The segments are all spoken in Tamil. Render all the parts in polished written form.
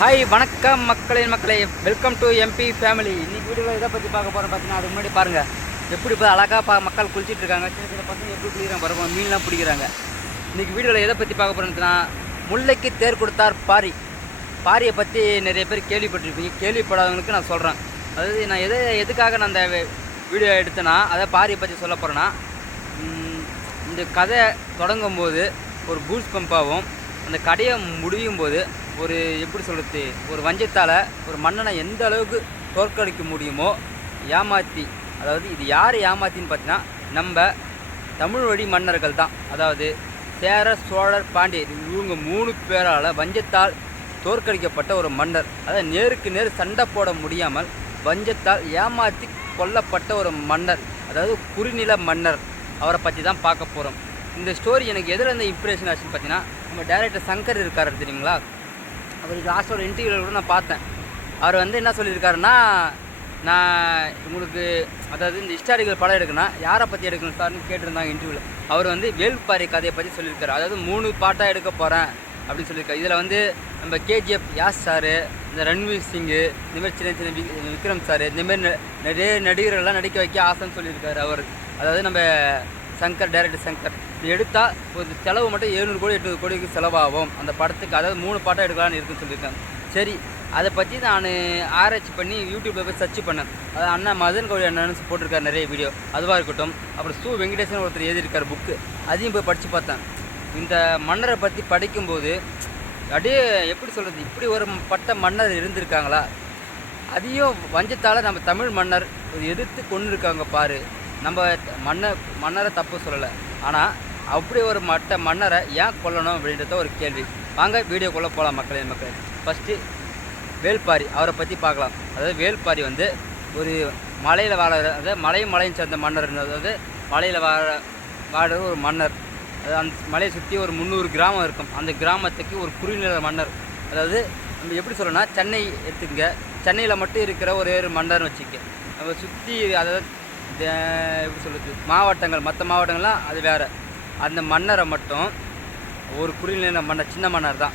ஹாய் வணக்கம் மக்களே வெல்கம் டு எம்பி ஃபேமிலி. இன்றைக்கி வீடியோவில் எதை பற்றி பார்க்க போகிறோம் பார்த்தீங்கன்னா, அதுக்கு முன்னாடி பாருங்கள் எப்படி இப்போ அழகாக மக்கள் குளிச்சிட்டு இருக்காங்க. சின்ன சின்ன பசங்க எப்படி குளிக்கிறாங்க பாருங்கள், மீன்லாம் பிடிக்கிறாங்க. இன்றைக்கி வீடியோவில் எதை பற்றி பார்க்க போகிறோம்னா, முல்லைக்கு தேர் கொடுத்தார் பாரியை பற்றி நிறைய பேர் கேள்விப்பட்டிருப்பீங்க. கேள்விப்படாதவங்களுக்கு நான் சொல்கிறேன். அதாவது நான் எதுக்காக நான் அந்த வீடியோ எடுத்தேன்னா, அதை பாரியை பற்றி சொல்ல போகிறேன்னா, இந்த கதை தொடங்கும் போது ஒரு பூஸ் பம்பாகவும் அந்த கடையை முடியும் போது ஒரு எப்படி சொல்கிறது, ஒரு வஞ்சத்தால் ஒரு மன்னனை எந்த அளவுக்கு தோற்கடிக்க முடியுமோ ஏமாற்றி, அதாவது இது யார் ஏமாத்தின்னு பார்த்தீங்கன்னா நம்ம தமிழ் வழி மன்னர்கள் தான். அதாவது சேர சோழர் பாண்டியர் இவங்க 3 பேரால் வஞ்சத்தால் தோற்கடிக்கப்பட்ட ஒரு மன்னர். அதாவது நேருக்கு நேர் சண்டை போட முடியாமல் வஞ்சத்தால் ஏமாற்றி கொல்லப்பட்ட ஒரு மன்னர், அதாவது குறுநில மன்னர். அவரை பற்றி தான் பார்க்க போகிறோம். இந்த ஸ்டோரி எனக்கு எதில் இந்த இம்ப்ரெஷன் ஆச்சுன்னு பார்த்தீங்கன்னா, நம்ம டைரக்டர் சங்கர் இருக்கார் தெரியுங்களா, அவருக்கு லாஸ்ட் ஒரு இன்டர்வியூவில் கூட நான் பார்த்தேன். அவர் என்ன சொல்லியிருக்காருன்னா, நான் உங்களுக்கு அதாவது இந்த ஹிஸ்டாரிக்கல் படம் எடுக்கணும், யாரை பற்றி எடுக்கணும் சார்னு கேட்டிருந்தாங்க இன்டர்வியூவில். அவர் வேல்பாரி கதையை பற்றி சொல்லியிருக்காரு. அதாவது 3 பாட்டாக எடுக்க போகிறேன் அப்படின்னு சொல்லியிருக்காரு. இதில் நம்ம கேஜிஎஃப் யாஸ் சார், இந்த ரன்வீர் சிங்கு, இந்தமாதிரி சின்ன சின்ன விக்ரம் சார், இந்தமாரி நிறைய நடிகர்கள்லாம் நடிக்க வைக்க ஆசைன்னு சொல்லியிருக்காரு அவர். அதாவது நம்ம சங்கர், டைரக்டர் சங்கர். இது எடுத்தால் ஒரு செலவு மட்டும் 700 கோடி 800 கோடிக்கு செலவாகும் அந்த படத்துக்கு. அதாவது 3 பாட்டாக எடுக்கலான்னு இருக்குன்னு சொல்லியிருக்காங்க. சரி, அதை பற்றி நான் ஆராய்ச்சி பண்ணி யூடியூப்பில் போய் சர்ச் பண்ணேன். அதாவது அண்ணா மதன் கௌரி அண்ணன்னு போட்டிருக்காரு நிறைய வீடியோ, அதுவாக இருக்கட்டும். அப்புறம் சு வெங்கடேசன் ஒருத்தர் எழுதியிருக்கார் புக்கு, அதையும் போய் படித்து பார்த்தேன். இந்த மன்னரை பற்றி படிக்கும்போது அப்படியே எப்படி சொல்கிறது, இப்படி ஒரு பட்ட மன்னர் இருந்திருக்காங்களா, அதையும் வஞ்சத்தால் நம்ம தமிழ் மன்னர் எதிர்த்து கொண்டு இருக்காங்க பாரு. நம்ம மன்னரை தப்பு சொல்லலை, ஆனால் அப்படி ஒரு மன்னரை ஏன் கொல்லணும் அப்படின்றத ஒரு கேள்வி. வாங்க வீடியோக்குள்ளே போகலாம் மக்களே. ஃபஸ்ட்டு வேல்பாரி அவரை பற்றி பார்க்கலாம். அதாவது வேல்பாரி ஒரு மலையில் வாழற, அதாவது மலையும் சேர்ந்த மன்னர். அதாவது மலையில் வாழற ஒரு மன்னர். அது அந்த மலையை சுற்றி ஒரு 300 கிராமம் இருக்கும். அந்த கிராமத்துக்கு ஒரு குறுநில மன்னர். அதாவது நம்ம எப்படி சொல்லணும்னா, சென்னை எடுத்துக்கங்க, சென்னையில் மட்டும் இருக்கிற ஒரே ஒரு மன்னர்னு வச்சுக்க. நம்ம சுற்றி அதாவது எப்படி சொல்கிறது மாவட்டங்கள், மற்ற மாவட்டங்கள்லாம் அது வேறு. அந்த மன்னரை மட்டும் ஒரு குறுநில மன்னர், சின்ன மன்னர் தான்.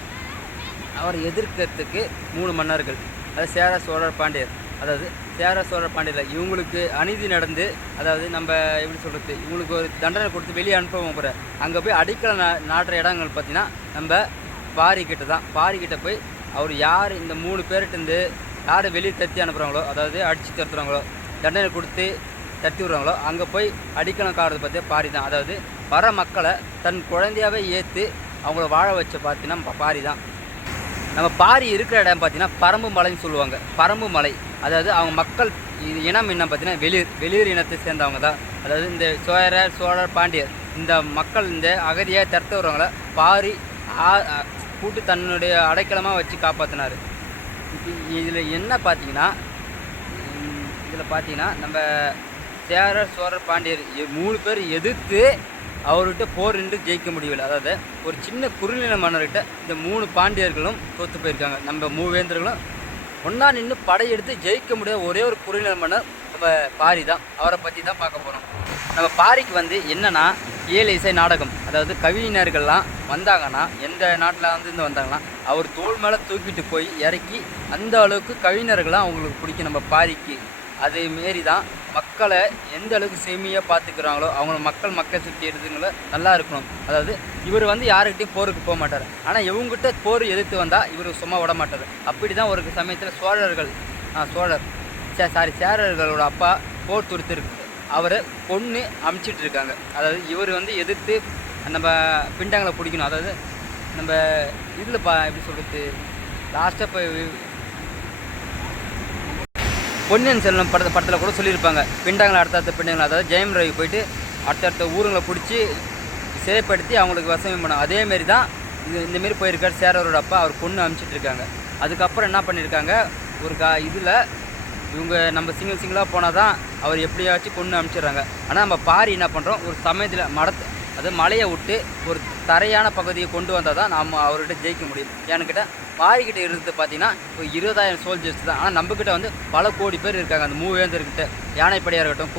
அவர் எதிர்க்கிறதுக்கு 3 மன்னர்கள், அதாவது சேர சோழர் பாண்டியர். அதாவது சேர சோழர் பாண்டியர் இவங்களுக்கு அநீதி நடந்து, அதாவது நம்ம எப்படி சொல்கிறது, இவங்களுக்கு ஒரு தண்டனை கொடுத்து வெளியே அனுப்பவும் போகிற, அங்கே போய் அடிக்கல நாட்டுற இடங்கள் பார்த்திங்கன்னா நம்ம பாரிக்கிட்ட தான். பாரிக்கிட்ட போய் அவர் யார் இந்த 3 பேர்கிட்டருந்து யார் வெளியே தட்டி அனுப்புகிறாங்களோ, அதாவது அடித்து தடுத்துறாங்களோ, தண்டனை கொடுத்து தட்டி விடுறாங்களோ, அங்கே போய் அடிக்கலம் காடுறது பார்த்தே பாரி தான். அதாவது வர மக்களை தன் குழந்தையாகவே ஏற்று அவங்கள வாழ வச்ச பார்த்தீங்கன்னா பாரி தான். நம்ம பாரி இருக்கிற இடம் பார்த்திங்கன்னா பரம்பு மலைன்னு சொல்லுவாங்க. பரம்பு மலை, அதாவது அவங்க மக்கள் இனம் என்ன பார்த்தீங்கன்னா வெளியூர் இனத்தை சேர்ந்தவங்க தான். அதாவது இந்த சோழர் பாண்டியர் இந்த மக்கள் இந்த அகதியாக திறத்து விடுறவங்கள பாரி கூட்டு தன்னுடைய அடைக்கலமாக வச்சு காப்பாற்றினார். இப்போ இதில் என்ன பார்த்தீங்கன்னா, நம்ம சேர சோழர் பாண்டியர் 3 பேர் எதிர்த்து அவர்கிட்ட போர் நின்று ஜெயிக்க முடியவில்லை. அதாவது ஒரு சின்ன குறுநில மன்னர்கிட்ட இந்த 3 பாண்டியர்களும் தோற்று போயிருக்காங்க. நம்ம மூவேந்தர்களும் ஒன்றா நின்று படையெடுத்து ஜெயிக்க முடியாத ஒரே ஒரு குறுநில மன்னர் நம்ம பாரி தான். அவரை பற்றி தான் பார்க்க போகிறோம். நம்ம பாரிக்கு என்னென்னா 7 இசை நாடகம். அதாவது கவிஞர்கள்லாம் வந்தாங்கன்னா, எந்த நாட்டில் இருந்து வந்தாங்கன்னா அவர் தோள் மேலே தூக்கிட்டு போய் இறக்கி அந்த அளவுக்கு கவிஞர்கள்லாம் அவங்களுக்கு பிடிக்கும் நம்ம பாரிக்கு. அதேமாரி தான் மக்களை எந்த அளவுக்கு செம்மையாக பார்த்துக்கிறாங்களோ, அவங்க மக்கள் சுற்றி எடுத்துங்கள நல்லா இருக்கணும். அதாவது இவர் யாருக்கிட்டையும் போருக்கு போக மாட்டார், ஆனால் இவங்ககிட்ட போர் எதிர்த்து வந்தால் இவர் சும்மா விட மாட்டார். அப்படி தான் ஒரு சமயத்தில் சேரர்களோட அப்பா போர் தொடுத்துருக்கு, அவரை பொண்ணு அமுச்சிட்டு இருக்காங்க. அதாவது இவர் எதிர்த்து நம்ம பிண்டங்களை பிடிக்கணும். அதாவது நம்ம இதில் எப்படி சொல்கிறது, லாஸ்ட்டாக இப்போ பொன்னியின் செல்வன் படத்தில் கூட சொல்லியிருப்பாங்க, பிண்டங்களை அடுத்தடுத்த பிண்டங்களை, அதாவது ஜெயம் ரவி போயிட்டு அடுத்தடுத்த ஊருங்களை பிடிச்சி சிறைப்படுத்தி அவங்களுக்கு வசம் பண்ணாங்க. அதேமாரி தான் இந்தமாரி போயிருக்கார் சேரரோட அப்பா. அவர் பொண்ணு அனுப்பிச்சிட்டு இருக்காங்க. அதுக்கப்புறம் என்ன பண்ணியிருக்காங்க, ஒரு இதில் இவங்க நம்ம சிங்கிளாக போனால் தான் அவர் எப்படியாச்சும் பொண்ணு அனுப்பிச்சிடுறாங்க. ஆனால் நம்ம பாரி என்ன பண்ணுறோம், ஒரு சமயத்தில் அது மலையை விட்டு ஒரு தரையான பகுதியை கொண்டு வந்தால் தான் நம்ம அவர்கிட்ட ஜெயிக்க முடியும். ஏன்னுக்கிட்ட பாரிக்கிட்ட இருந்து பார்த்தீங்கன்னா ஒரு 20,000 சோல்ஜர்ஸ் தான். ஆனால் நம்மக்கிட்ட பல கோடி பேர் இருக்காங்க. அந்த மூவேந்தர்கிட்ட யானைப்படையாக இருக்கட்டும்,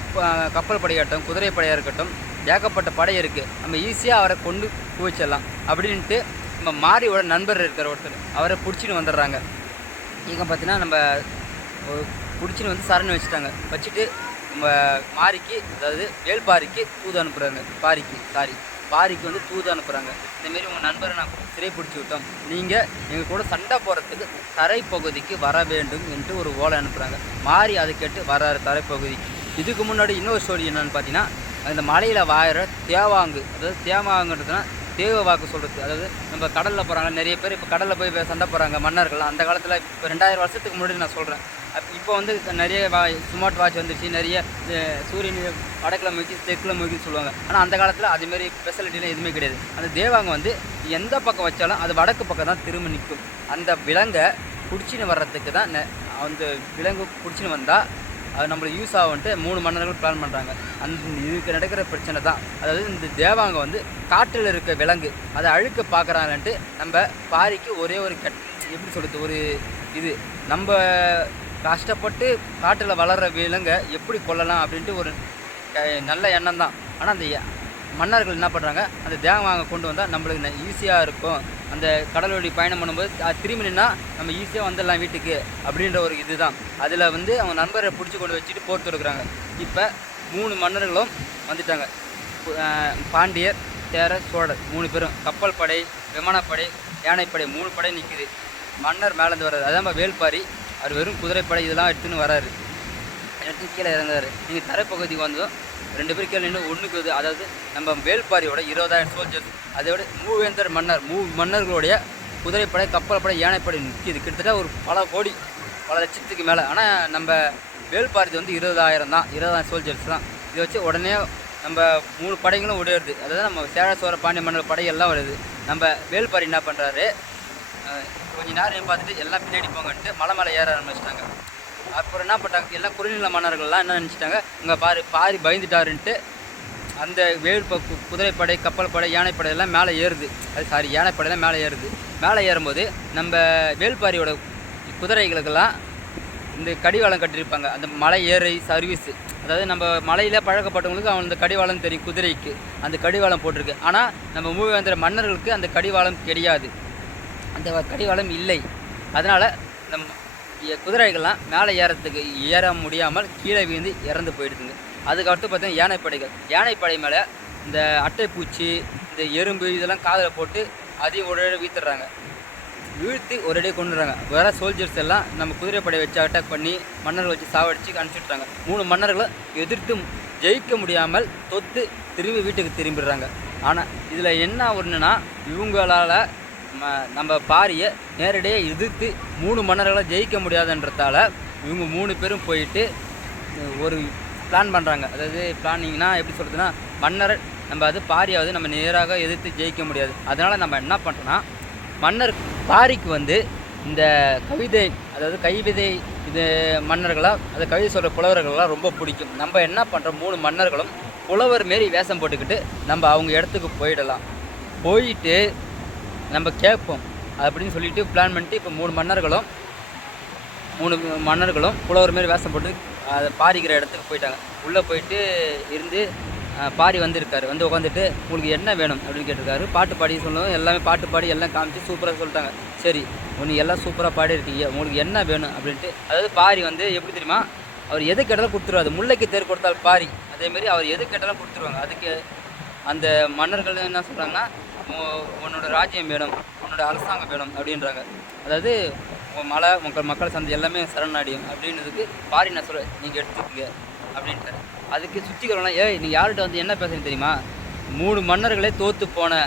கப்பல் படையாக இருக்கட்டும், குதிரை படையாக இருக்கட்டும், ஏகப்பட்ட படை இருக்குது. நம்ம ஈஸியாக அவரை கொண்டு குவிச்சிடலாம் அப்படின்ட்டு நம்ம மாரியோட நண்பர் இருக்கிற ஒருத்தர் அவரை பிடிச்சின்னு வந்துடுறாங்க. இங்கே பார்த்தீங்கன்னா நம்ம பிடிச்சின்னு வந்து சரண் வச்சுட்டாங்க. வச்சுட்டு நம்ம மாரிக்கு, அதாவது வேல்பாரிக்கு தூது அனுப்புகிறாங்க. பாரிக்கு வந்து தூது அனுப்புகிறாங்க. இந்தமாரி உங்கள் நண்பரை நான் சிறை பிடிச்சி விட்டோம், நீங்கள் எங்கள் கூட சண்டை போடுறதுக்கு தரைப்பகுதிக்கு வர வேண்டும் என்று ஒரு ஓலை அனுப்புகிறாங்க. மாரி அதை கேட்டு வர்றாரு தரைப்பகுதிக்கு. இதுக்கு முன்னாடி இன்னொரு ஸ்டோரி என்னென்னு பார்த்தீங்கன்னா, அந்த மலையில் வாயிற தேவாங்கு, அதாவது தேவாங்குன்றதுனா தேவ வாக்கு சொல்கிறது. அதாவது நம்ம கடலில் போகிறாங்க நிறைய பேர், இப்போ கடலில் போய் சண்டை போகிறாங்க மன்னர்கள். அந்த காலத்தில் இப்போ 2000 வருஷத்துக்கு முன்னாடி நான் சொல்கிறேன். இப்போ வந்து நிறைய ஸ்மார்ட் வாட்ச் வந்துடுச்சு, நிறைய சூரியன் வடக்கில் முக்கி தெற்கில் முக்கி சொல்லுவாங்க. ஆனால் அந்த காலத்தில் அதுமாரி ஃபெசிலிட்டிலாம் எதுவுமே கிடையாது. அந்த தேவாங்க வந்து எந்த பக்கம் வச்சாலும் அது வடக்கு பக்கம் தான் திரும்ப நிற்கும். அந்த விலங்கை பிடிச்சின்னு வர்றதுக்கு தான், அந்த விலங்கு பிடிச்சின்னு வந்தால் அது நம்மளுக்கு யூஸ் ஆகுன்ட்டு 3 மன்னர்கள் பிளான் பண்ணுறாங்க. இதுக்கு நடக்கிற பிரச்சனை தான். அதாவது இந்த தேவாங்க வந்து காற்றில் இருக்க விலங்கு அதை அழுக்க பார்க்குறாங்கன்ட்டு நம்ம பாரிக்கு ஒரே ஒரு எப்படி சொல்கிறது, ஒரு இது நம்ம கஷ்டப்பட்டு காட்டில் வளர்கிற விலங்கை எப்படி கொல்லலாம் அப்படின்ட்டு ஒரு நல்ல எண்ணம் தான். ஆனால் அந்த மன்னர்கள் என்ன பண்ணுறாங்க, அந்த தேவாங்க கொண்டு வந்தால் நம்மளுக்கு ஈஸியாக இருக்கும், அந்த கடல் வழி பயணம் பண்ணும்போது திரும்பி நின்னா நம்ம ஈஸியாக வந்துடலாம் வீட்டுக்கு அப்படின்ற ஒரு இது தான். அதில் வந்து அவங்க நண்பரை பிடிச்சி கொண்டு வச்சுட்டு போர் தொடுக்கிறாங்க. இப்போ 3 மன்னர்களும் வந்துட்டாங்க. பாண்டியர், சேரர், சோழர் 3 பேரும். கப்பல் படை, விமானப்படை, யானைப்படை 3 படை நிற்குது. மன்னர் மேலேருந்து வர்றாரு. அதான் வேல்பாரி. அவர் வெறும் குதிரைப்படை இதெல்லாம் எடுத்துன்னு வராரு. எடுத்து கீழே இறங்குறாரு. நீங்கள் தரைப்பகுதிக்கு வந்ததும் 2 பேர் கீழே நின்று ஒன்றுக்கு, அதாவது நம்ம வேல்பாரியோட 20,000 சோல்ஜர்ஸ், அதோட மூவேந்தர் மன்னர், மன்னர்களுடைய குதிரைப்படை, கப்பல் படை, யானைப்படை நிற்கிது. கிட்டத்தட்ட ஒரு பல லட்சத்துக்கு மேலே. ஆனால் நம்ம வேல்பாரி வந்து 20,000 தான், 20,000 சோல்ஜர்ஸ் தான். இதை வச்சு உடனே நம்ம 3 படைகளும் உடையிறது. அதாவது நம்ம சேர சோழ பாண்டிய மன்னர் படையெல்லாம் வருது. நம்ம வேல்பாரி என்ன பண்ணுறாரு, கொஞ்சம் நேரம் பார்த்துட்டு எல்லாம் பின்னாடி போங்கன்ட்டு மலை மேலே ஏற ஆரம்பிச்சிட்டாங்க. அப்புறம் என்ன பண்ணிட்டாங்க, எல்லாம் குறுநில மன்னர்கள்லாம் என்ன நினச்சிட்டாங்க, இங்கே பாரி பயந்துட்டாருன்ட்டு அந்த குதிரைப்படை, கப்பல் படை, யானைப்படை எல்லாம் மேலே ஏறுது. யானைப்படையெல்லாம் மேலே ஏறுது. மேலே ஏறும்போது நம்ம வேல்பாரியோட குதிரைகளுக்கெல்லாம் இந்த கடிவாளம் கட்டியிருப்பாங்க. அந்த மலை ஏறை சர்வீஸ், அதாவது நம்ம மலையில் பழக்கப்பட்டவங்களுக்கு அவங்க அந்த கடிவாளம் தெரியும், குதிரைக்கு அந்த கடிவாளம் போட்டிருக்கு. ஆனால் நம்ம மூவேந்திர மன்னர்களுக்கு அந்த கடிவாளம் கிடையாது, அந்த கடிவாளம் இல்லை. அதனால் நம்ம குதிரைகள்லாம் மேலே ஏற முடியாமல் கீழே வீழ்ந்து இறந்து போயிடுதுங்க. அதுக்கடுத்து பார்த்தீங்கன்னா யானைப்படை மேலே இந்த அட்டைப்பூச்சி, இந்த எறும்பு இதெல்லாம் காதில் போட்டு அதையும் ஒரே வீழ்த்தி ஒரேடியே கொண்டுறாங்க. வேறு சோல்ஜர்ஸ் எல்லாம் நம்ம குதிரைப்படை வச்சு அட்டாக் பண்ணி மன்னர்கள் வச்சு சாவடிச்சு அனுப்பிச்சுட்றாங்க. 3 மன்னர்களும் எதிர்த்து ஜெயிக்க முடியாமல் தொத்து திரும்பி வீட்டுக்கு திரும்பிடுறாங்க. ஆனால் இதில் என்ன ஒன்றுனா, இவங்களால் நம்ம பாரியை நேரடியாக எதிர்த்து 3 மன்னர்களை ஜெயிக்க முடியாதுன்றதால இவங்க 3 பேரும் போயிட்டு ஒரு பிளான் பண்ணுறாங்க. அதாவது பிளானிங்னா எப்படி சொல்கிறதுனா, மன்னர் நம்ம பாரியாவது நம்ம நேராக எதிர்த்து ஜெயிக்க முடியாது. அதனால் நம்ம என்ன பண்ணுறோன்னா, மன்னர் பாரிக்கு வந்து இந்த கவிதை, அதாவது கைவிதை இது மன்னர்களாக, அது கவிதை சொல்கிற புலவர்கள்லாம் ரொம்ப பிடிக்கும். நம்ம என்ன பண்ணுறோம், 3 மன்னர்களும் புலவர் மாரி வேஷம் போட்டுக்கிட்டு நம்ம அவங்க இடத்துக்கு போயிடலாம். போயிட்டு நம்ம கேட்போம் அப்படின்னு சொல்லிட்டு பிளான் பண்ணிட்டு இப்போ 3 மன்னர்களும் புலவர் மாரி வேஷம் போட்டு அதை பாரிக்கிற இடத்துக்கு போயிட்டாங்க. உள்ளே போயிட்டு இருந்து பாரி வந்திருக்காரு. வந்து உட்காந்துட்டு உங்களுக்கு என்ன வேணும் அப்படின்னு கேட்டிருக்காரு. பாட்டு பாடி சொல்லணும், எல்லாமே பாட்டு பாடி எல்லாம் காமிச்சு சூப்பராக சொல்லிட்டாங்க. சரி, ஒன்று எல்லாம் சூப்பராக பாடி இருக்கீங்க, உங்களுக்கு என்ன வேணும் அப்படின்ட்டு. அதாவது பாரி வந்து எப்படி தெரியுமா, அவர் எது கேட்டாலும் கொடுத்துருவாரு. முல்லைக்கு தேர் கொடுத்தால் பாரி, அதேமாரி அவர் எது கேட்டாலும் கொடுத்துருவாங்க. அதுக்கு அந்த மன்னர்கள் என்ன சொல்கிறாங்கன்னா, உன்னோட ராஜ்யம் வேணும், உன்னோட அரசாங்கம் வேணும் அப்படின்றாங்க. அதாவது மலை மக்கள் சந்தை எல்லாமே சரணாடியும் அப்படின்றதுக்கு பாரி என்ன சொல்ல, நீங்கள் எடுத்துக்கங்க அப்படின்ட்டார். அதுக்கு சுற்றிக்கிறவங்களாம், நீங்கள் யார்கிட்ட வந்து என்ன பேசுறீங்க தெரியுமா, 3 மன்னர்களே தோற்று போன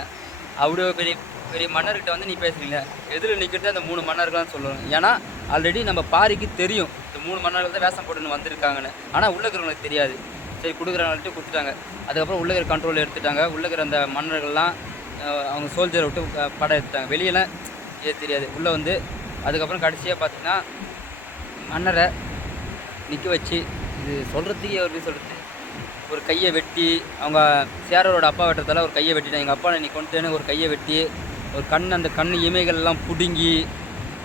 அவ்வளோ பெரிய மன்னர்கிட்ட வந்து நீ பேசுகிறீங்க, எதில் நிற்கிறது அந்த 3 மன்னர்கள்னு சொல்லணும். ஏன்னா ஆல்ரெடி நம்ம பாரிக்கு தெரியும் இந்த 3 மன்னர்கள் தான் வேஷம் போட்டுன்னு வந்திருக்காங்கன்னு. ஆனால் உள்ள இருக்கிறவங்களுக்கு தெரியாது. சரி கொடுக்குறவங்கள்ட்ட கொடுத்துட்டாங்க. அதுக்கப்புறம் உள்ள இருக்கிற கண்ட்ரோல் எடுத்துட்டாங்க. உள்ள இருக்கிற அந்த மன்னர்கள்லாம் அவங்க சோல்ஜரை விட்டு படம் எடுத்துட்டாங்க. வெளியெல்லாம் தெரியாது. உள்ளே வந்து அதுக்கப்புறம் கடைசியாக பார்த்திங்கன்னா மன்னரை நிற்க வச்சு, இது சொல்கிறதுக்கே எப்படி சொல்கிறது, ஒரு கையை வெட்டி, அவங்க சேரரோட அப்பா வெட்டுறதால ஒரு கையை வெட்டிட்டாங்க. எங்கள் அப்பா நீ கொண்டுட்டேன்னு ஒரு கையை வெட்டி, ஒரு அந்த கண் இமைகள்லாம் பிடுங்கி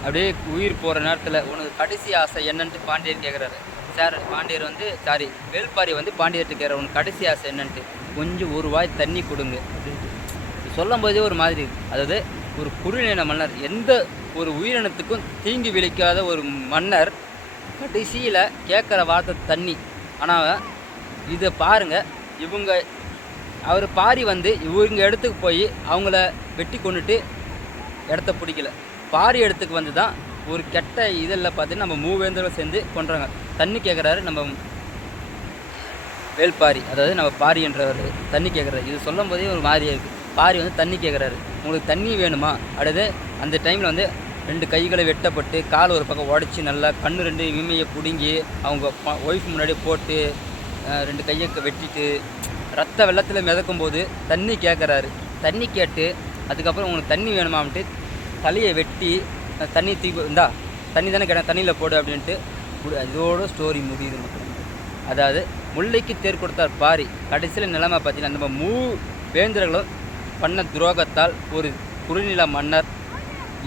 அப்படியே உயிர் போகிற நேரத்தில் உனக்கு கடைசி ஆசை என்னன்ட்டு பாண்டியர் கேட்குறாரு. பாண்டியர் வந்து வேல்பாரி வந்து பாண்டியர்கிட்ட கேட்குற, உனக்கு கடைசி ஆசை என்னன்ட்டு, கொஞ்சம் ஒரு வாய் தண்ணி கொடுங்க அப்படின்ட்டு சொல்லும் போதே ஒரு மாதிரி. அதாவது ஒரு குறுநில மன்னர், எந்த ஒரு உயிரினத்துக்கும் தீங்கு விளைக்காத ஒரு மன்னர் கடைசியில் கேட்குற வார்த்தை தண்ணி. ஆனால் இதை பாருங்கள், அவர் பாரி வந்து இவங்க இடத்துக்கு போய் அவங்கள வெட்டி கொண்டுட்டு இடத்த பிடிக்கல. பாரி இடத்துக்கு வந்து தான் ஒரு கெட்ட இதில் பார்த்துட்டு நம்ம மூவேந்தர்கள் சேர்ந்து கொண்டுறாங்க. தண்ணி கேட்குறாரு நம்ம வேல்பாரி, அதாவது நம்ம பாரி என்றவர் தண்ணி கேட்குறாரு. இது சொல்லும் போதே ஒரு மாதிரியாக இருக்குது. பாரி வந்து தண்ணி கேட்குறாரு, உங்களுக்கு தண்ணி வேணுமா? அடுத்து அந்த டைமில் வந்து 2 கைகளை வெட்டப்பட்டு கால் ஒரு பக்கம் உடச்சி நல்லா கண்ணு 2 இமையை பிடுங்கி அவங்க ஒய்ஃப் முன்னாடியே போட்டு 2 கையை வெட்டிட்டு ரத்த வெள்ளத்தில் மிதக்கும் போது தண்ணி கேட்குறாரு. தண்ணி கேட்டு அதுக்கப்புறம் உங்களுக்கு தண்ணி வேணுமான்ட்டு தலையை வெட்டி தண்ணி இந்தா தண்ணி தானே கேட்டேன், தண்ணியில் போடு அப்படின்ட்டு இதோட ஸ்டோரி முடியுது மக்கள். அதாவது முல்லைக்கு தேர் கொடுத்தார் பாரி. கடைசியில் நிலைமை பார்த்தீங்கன்னா நம்ம வேந்தர்களும் பண்ண துரோகத்தால் ஒரு குறுநில மன்னர்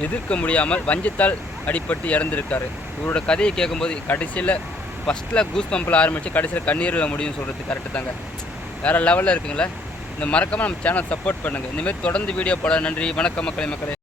எதிர்க்க முடியாமல் வஞ்சத்தால் அடிபட்டு இறந்துருக்காரு. இவரோட கதையை கேட்கும்போது கடைசியில் ஃபஸ்ட்டில் கூஸ் பம்பில் ஆரம்பித்து கடைசியில் கண்ணீரில் முடியும்னு சொல்கிறது கரெக்டு தாங்க. வேறு லெவலில் இருக்குங்களே. இந்த மறக்காமல் நம்ம சேனல் சப்போர்ட் பண்ணுங்கள். இந்தமாரி தொடர்ந்து வீடியோ போட. நன்றி, வணக்கம் மக்களே.